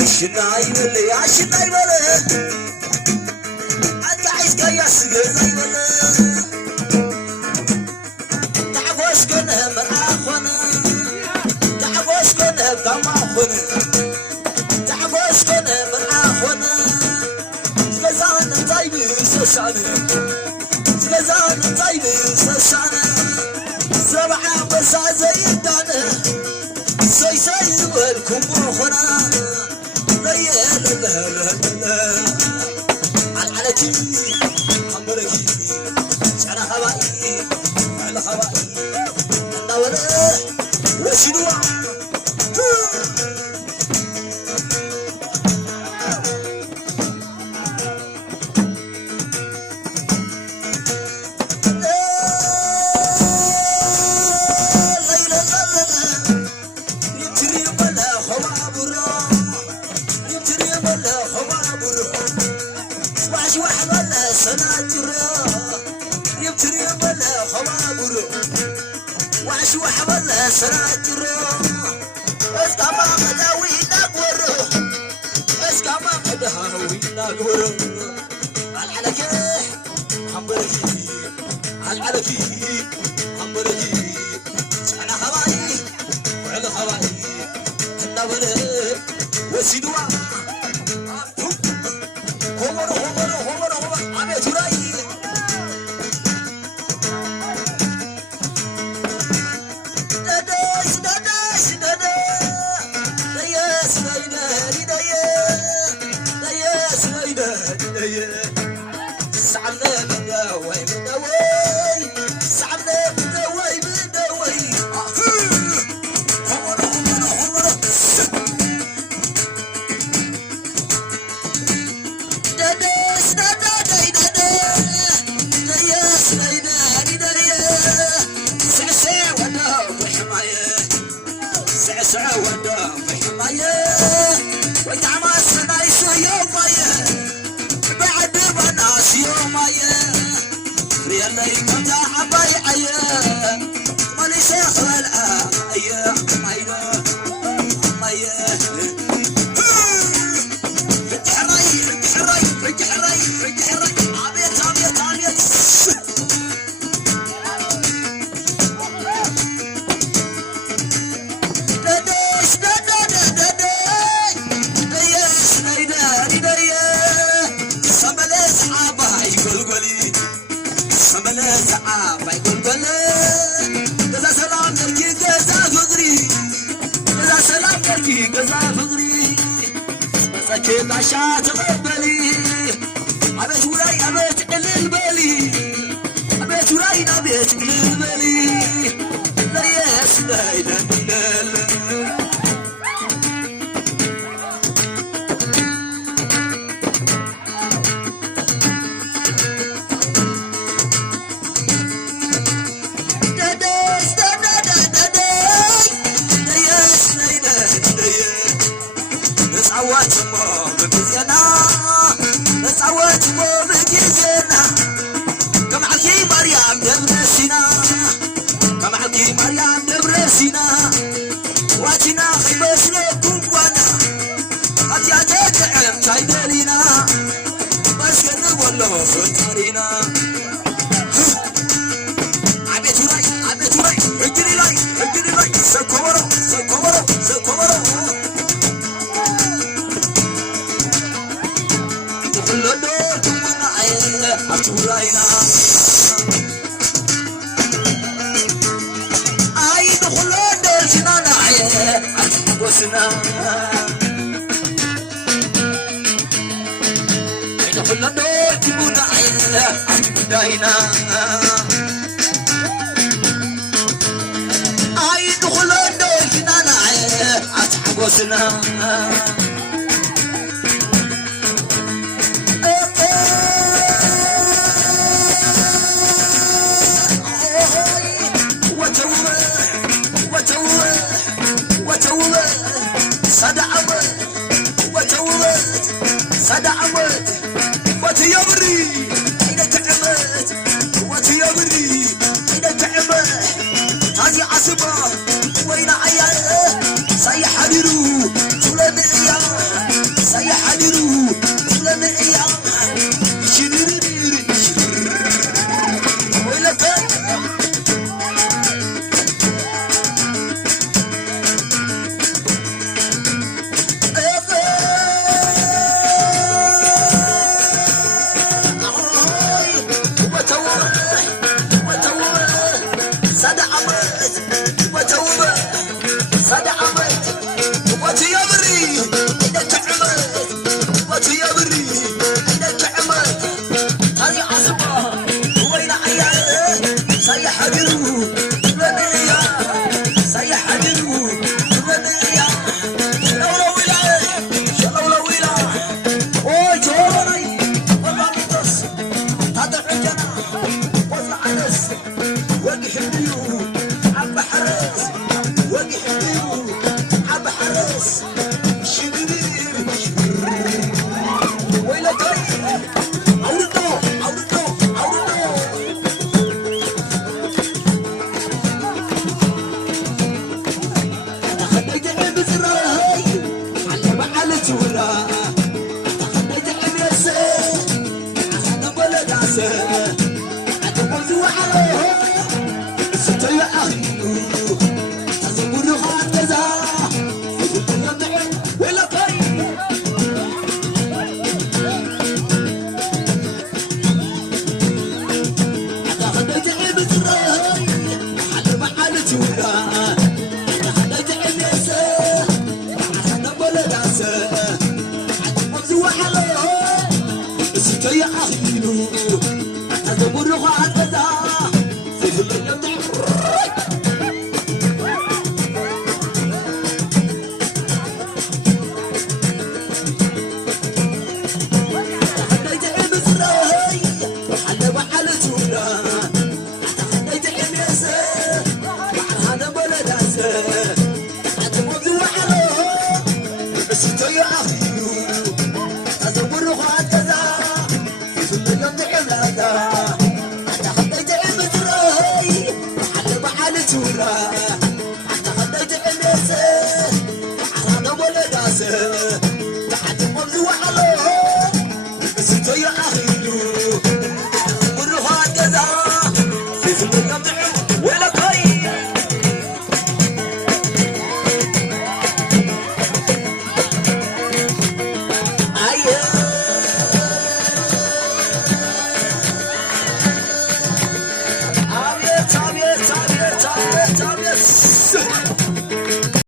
عشناي ولا عشناي ولا أنت عايز قياس قياس ولا تعبوش كنا من أخونا تعبوش كنا كم أخونا تعبوش كنا من أخونا زلزال طيب سشانة زلزال طيب سشانة سبعة بس زي الدانة سي سي زبالكم أخونا لا لا لا لا على كيفي حمر كيفي أنا هوائي على هوائي أنا ولا وشنو وعش وحول سناترو بس كما مداوي نقورو بس كما مداوي نقورو العلكي حمركي العلكي حمركي انا هواي وعلى هواي النور وسيدوا هم عميتو راي كل عشات غبلي عبيت وراي عبيت قلل بالي عبيت وراي عبيت قلل بالي لا ياس لا لا لا وين عيال سيحرروا سولة ولا تخليت عميسة أنا بلد عسى أتموت وحلوه ستي أخيو تزور خاتزا ولا طريق أتخليت عميسة حل محل ولا تخليت عميسة ستي أخيلو أتمر خاتزا في الليل تخليت عمسراي وحل وحل تولا تخليت عميسة وحل هذا بلد عسى أتمر وحلو ستي أخيلو أتمر خاتزا في الليل عملادا تخليت عمسراي وحل وحل تولا تخليت عميسة وحل هذا بلد عسى